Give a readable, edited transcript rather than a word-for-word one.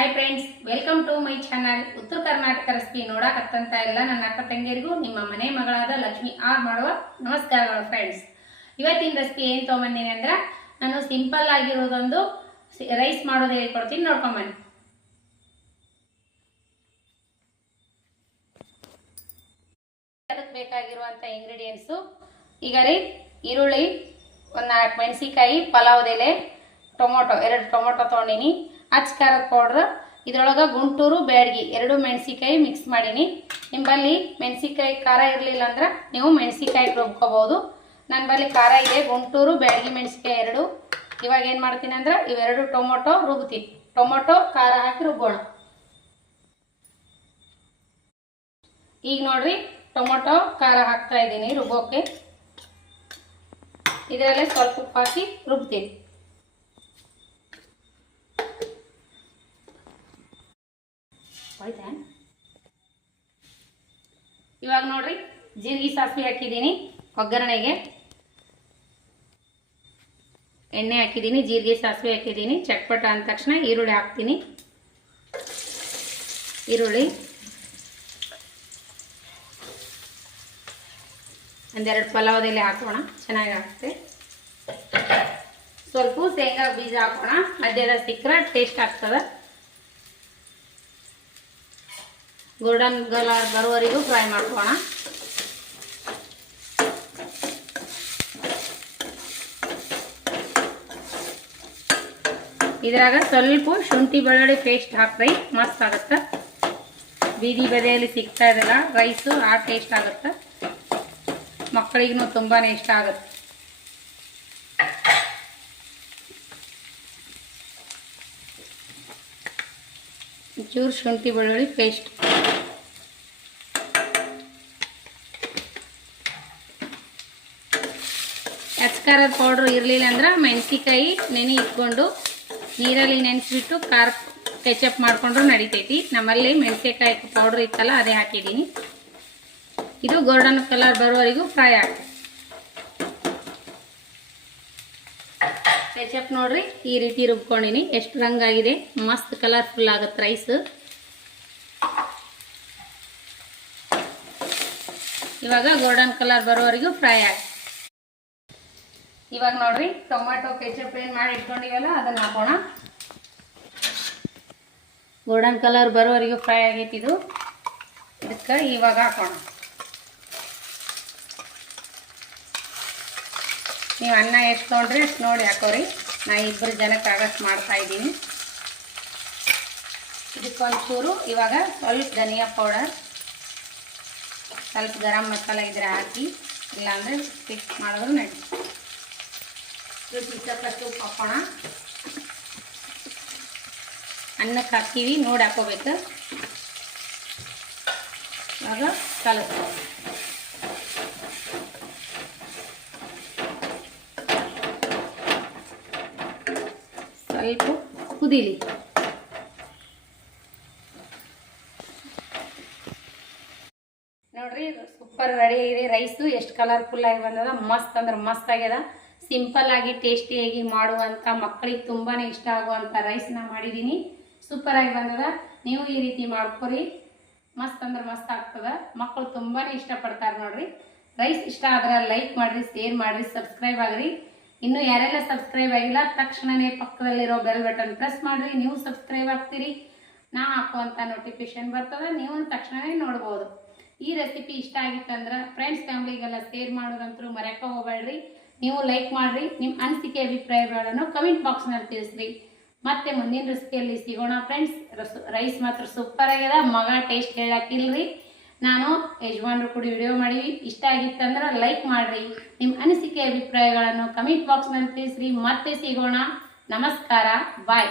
Hi friends, welcome to my channel. Uttara Karnataka recipe ನೋಡಕತ್ತಂತ ಎಲ್ಲ ನನ್ನ ಅಕ್ಕ ತಂಗಿಯರಿಗೂ ನಿಮ್ಮ ಮನೆ ಮಗಳಾದ ಲಕ್ಷ್ಮಿ ಆರ್ ಮಾಡುವ ನಮಸ್ಕಾರಗಳು ಫ್ರೆಂಡ್ಸ್. ಇವತ್ತಿನ ರೆಸಿಪಿ ಏನು ತೊಗೊಂಬಂದಿನಿ ಅಂದ್ರೆ ನಾನು ಸಿಂಪಲ್ ಆಗಿರೋದೊಂದು ರೈಸ್ ಮಾಡೋದು ಹೇಳ್ಕೊಡ್ತೀನಿ, ನೋಡ್ಕೊಂಬನ್ನಿ. ಅದಕ್ಕೆ ಬೇಕಾಗಿರುವಂಥ ಇಂಗ್ರೀಡಿಯೆಂಟ್ಸು ಈಗ ರೀ, ಈರುಳ್ಳಿ, ಒಂದು 4 ಮೆಣಸಿಕಾಯಿ, ಪಲಾವ್ದ ಎಲೆ, ಟೊಮೊಟೊ 2 ಟೊಮೊಟೊ ತೊಗೊಂಡಿನಿ, ಅಚ್ಚ ಖಾರದ ಪೌಡ್ರ್, ಇದರೊಳಗೆ ಗುಂಟೂರು ಬ್ಯಾಡಗಿ 2 ಮೆಣಸಿಕಾಯಿ ಮಿಕ್ಸ್ ಮಾಡೀನಿ. ನಿಮ್ಮಲ್ಲಿ ಮೆಣಸಿಕಾಯಿ ಖಾರ ಇರಲಿಲ್ಲ ಅಂದ್ರೆ ನೀವು ಮೆಣಸಿಕಾಯಿ ರುಬ್ಕೋಬೋದು. ನನ್ನ ಬಳಿ ಖಾರ ಇದೆ, ಗುಂಟೂರು ಬ್ಯಾಡಗಿ ಮೆಣಸಿಕಾಯಿ 2. ಇವಾಗ ಏನು ಮಾಡ್ತೀನಿ ಅಂದ್ರೆ ಇವೆರಡು ಟೊಮೊಟೊ ರುಬ್ತೀನಿ. ಟೊಮೊಟೊ ಖಾರ ಹಾಕಿ ರುಬ್ಬೋಣ. ಈಗ ನೋಡ್ರಿ, ಟೊಮೊಟೊ ಖಾರ ಹಾಕ್ತಾ ಇದ್ದೀನಿ ರುಬ್ಬೋಕೆ. ಇದರಲ್ಲೇ ಸ್ವಲ್ಪ ಉಪ್ಪು ಹಾಕಿ ರುಬ್ತೀನಿ. ಇವಾಗ ನೋಡ್ರಿ, ಜೀರಿಗೆ ಸಾಸಿವೆ ಹಾಕಿದ್ದೀನಿ ಒಗ್ಗರಣೆಗೆ. ಎಣ್ಣೆ ಹಾಕಿದ್ದೀನಿ, ಜೀರಿಗೆ ಸಾಸಿವೆ ಹಾಕಿದ್ದೀನಿ. ಚಟ್ಪಟ ಅಂದ ತಕ್ಷಣ ಈರುಳ್ಳಿ ಹಾಕ್ತೀನಿ. ಈರುಳ್ಳಿ ಒಂದೆರಡು ಪಲಾವ್ದ ಎಲೆ ಹಾಕೋಣ, ಚೆನ್ನಾಗಿ ಆಗುತ್ತೆ. ಸ್ವಲ್ಪ ಶೇಂಗಾ ಬೀಜ ಹಾಕೋಣ, ಮಧ್ಯದ ಸಿಕ್ಕರೆ ಟೇಸ್ಟ್ ಆಗ್ತದೆ. ಗೋಲ್ಡನ್ ಕಲರ್ ಬರುವವರೆಗೂ ಫ್ರೈ ಮಾಡ್ಕೋಣ. ಇದ್ರಾಗ ಸ್ವಲ್ಪ ಶುಂಠಿ ಬೆಳ್ಳುಳ್ಳಿ ಪೇಸ್ಟ್ ಹಾಕ್ರಿ, ಮಸ್ತ್ ಆಗುತ್ತೆ. ಬೀದಿ ಬದಿಯಲ್ಲಿ ಸಿಗ್ತಾ ಇದೆಲ್ಲ ರೈಸು, ಆ ಟೇಸ್ಟ್ ಆಗುತ್ತೆ. ಮಕ್ಕಳಿಗೂ ತುಂಬಾ ಇಷ್ಟ ಆಗುತ್ತೆ. ಚೂರು ಶುಂಠಿ ಬೆಳ್ಳುಳ್ಳಿ ಪೇಸ್ಟ್, ಖಾರದ ಪೌಡ್ರ್ ಇರಲಿಲ್ಲ ಅಂದ್ರೆ ಮೆಣಸಿಕಾಯಿ ನೆನೆ ಇಟ್ಕೊಂಡು ನೀರಲ್ಲಿ ನೆನೆಸ್ಬಿಟ್ಟು ಖಾರ ಕೆಚಪ್ ಮಾಡ್ಕೊಂಡ್ರು ನಡಿತೈತಿ. ನಮ್ಮಲ್ಲಿ ಮೆಣಸಿಕಾಯಿ ಪೌಡ್ರ್ ಇತ್ತಲ್ಲ, ಅದೇ ಹಾಕಿದ್ದೀನಿ. ಇದು ಗೋಲ್ಡನ್ ಕಲರ್ ಬರೋವರೆಗೂ ಫ್ರೈ ಆಗ್ತದೆ. ಕೆಚಪ್ ನೋಡ್ರಿ, ಈ ರೀತಿ ರುಬ್ಕೊಂಡಿನಿ. ಎಷ್ಟು ರಂಗಾಗಿದೆ, ಮಸ್ತ್ ಕಲರ್ಫುಲ್ ಆಗುತ್ತೆ ರೈಸ್. ಇವಾಗ ಗೋಲ್ಡನ್ ಕಲರ್ ಬರೋವರೆಗೂ ಫ್ರೈ ಆಗುತ್ತೆ. ಇವಾಗ ನೋಡ್ರಿ, ಟೊಮ್ಯಾಟೊ ಕೆಚಪ್ ಏನು ಮಾಡಿ ಇಟ್ಕೊಂಡಿವಲ್ಲ ಅದನ್ನು ಹಾಕೋಣ. ಗೋಲ್ಡನ್ ಕಲರ್ ಬರೋವರೆಗೂ ಫ್ರೈ ಆಗೈತಿ ಇದು. ಇದಕ್ಕೆ ಇವಾಗ ಹಾಕೋಣ. ನೀವು ಅನ್ನ ಎಷ್ಟು ತೊಗೊಂಡ್ರಿ ಅಷ್ಟು ನೋಡಿ ಹಾಕೋರಿ. ನಾ 2 ಜನಕ್ಕೆ ಆಗಷ್ಟು ಮಾಡ್ತಾ ಇದ್ದೀನಿ. ಇದಕ್ಕೊಂಚೂರು ಇವಾಗ ಸ್ವಲ್ಪ ಧನಿಯಾ ಪೌಡರ್, ಸ್ವಲ್ಪ ಗರಂ ಮಸಾಲ ಇದ್ರೆ ಹಾಕಿ, ಇಲ್ಲಾಂದರೆ ಫಿಕ್ಸ್ ಮಾಡಿದ್ರು ನಡಿ. ರುಚಿಸಕ್ಕಷ್ಟು ಉಪ್ಪು ಹಾಕೋಣ. ಅನ್ನಕ್ಕೆ ಹಾಕ್ತೀವಿ, ನೋಡಿ ಹಾಕೋಬೇಕು. ಇವಾಗ ಕಲಸ್ಕೊ. ಸ್ವಲ್ಪ ಕುದೀಲಿ. ನೋಡ್ರಿ, ಸೂಪರ್ ರೆಡಿ ಆಗಿದೆ ರೈಸು. ಎಷ್ಟು ಕಲರ್ಫುಲ್ ಆಗಿ ಬಂದದ, ಮಸ್ತ್ ಅಂದ್ರೆ ಮಸ್ತ್ ಆಗ್ಯದ. ಸಿಂಪಲ್ ಆಗಿ ಟೇಸ್ಟಿಯಾಗಿ ಮಾಡುವಂಥ, ಮಕ್ಕಳಿಗೆ ತುಂಬಾ ಇಷ್ಟ ಆಗುವಂಥ ರೈಸ್ನ ಮಾಡಿದ್ದೀನಿ. ಸೂಪರ್ ಆಗಿ ಬಂದದ. ನೀವು ಈ ರೀತಿ ಮಾಡ್ಕೊರಿ, ಮಸ್ತ್ ಅಂದ್ರೆ ಮಸ್ತ್ ಆಗ್ತದ. ಮಕ್ಕಳು ತುಂಬಾ ಇಷ್ಟಪಡ್ತಾರೆ ನೋಡ್ರಿ. ರೈಸ್ ಇಷ್ಟ ಆದ್ರೆ ಲೈಕ್ ಮಾಡಿರಿ, ಶೇರ್ ಮಾಡಿರಿ, ಸಬ್ಸ್ಕ್ರೈಬ್ ಆಗಿರಿ. ಇನ್ನು ಯಾರೆಲ್ಲ ಸಬ್ಸ್ಕ್ರೈಬ್ ಆಗಿಲ್ಲ, ತಕ್ಷಣನೇ ಪಕ್ಕದಲ್ಲಿರೋ ಬೆಲ್ ಬಟನ್ ಪ್ರೆಸ್ ಮಾಡಿರಿ. ನೀವು ಸಬ್ಸ್ಕ್ರೈಬ್ ಆಗ್ತೀರಿ, ನಾ ಹಾಕುವಂಥ ನೋಟಿಫಿಕೇಶನ್ ಬರ್ತದೆ, ನೀವು ತಕ್ಷಣವೇ ನೋಡ್ಬೋದು. ಈ ರೆಸಿಪಿ ಇಷ್ಟ ಆಗಿತ್ತಂದ್ರೆ ಫ್ರೆಂಡ್ಸ್ ಫ್ಯಾಮಿಲಿಗೆಲ್ಲ ಶೇರ್ ಮಾಡೋದಂತೂ ಮರೆಯಕ್ಕೆ ಹೋಗಬೇಡ್ರಿ. ನೀವು ಲೈಕ್ ಮಾಡಿರಿ. ನಿಮ್ಮ ಅನಿಸಿಕೆ ಅಭಿಪ್ರಾಯಗಳನ್ನು ಕಮೆಂಟ್ ಬಾಕ್ಸ್ನಲ್ಲಿ ತಿಳಿಸ್ರಿ. ಮತ್ತೆ ಮುಂದಿನ ರೆಸಿಪಿಯಲ್ಲಿ ಸಿಗೋಣ ಫ್ರೆಂಡ್ಸ್. ರೈಸ್ ಮಾತ್ರ ಸೂಪರ್ ಆಗ್ಯದ, ಮಗ ಟೇಸ್ಟ್ ಹೇಳಕ್ಕಿಲ್ರಿ. ನಾನು ಯಜಮಾನ್ರು ಕೂಡ ವಿಡಿಯೋ ಮಾಡೀವಿ. ಇಷ್ಟ ಆಗಿತ್ತಂದ್ರೆ ಲೈಕ್ ಮಾಡಿರಿ. ನಿಮ್ಮ ಅನಿಸಿಕೆ ಅಭಿಪ್ರಾಯಗಳನ್ನು ಕಮೆಂಟ್ ಬಾಕ್ಸ್ನಲ್ಲಿ ತಿಳಿಸ್ರಿ. ಮತ್ತೆ ಸಿಗೋಣ. ನಮಸ್ಕಾರ, ಬಾಯ್.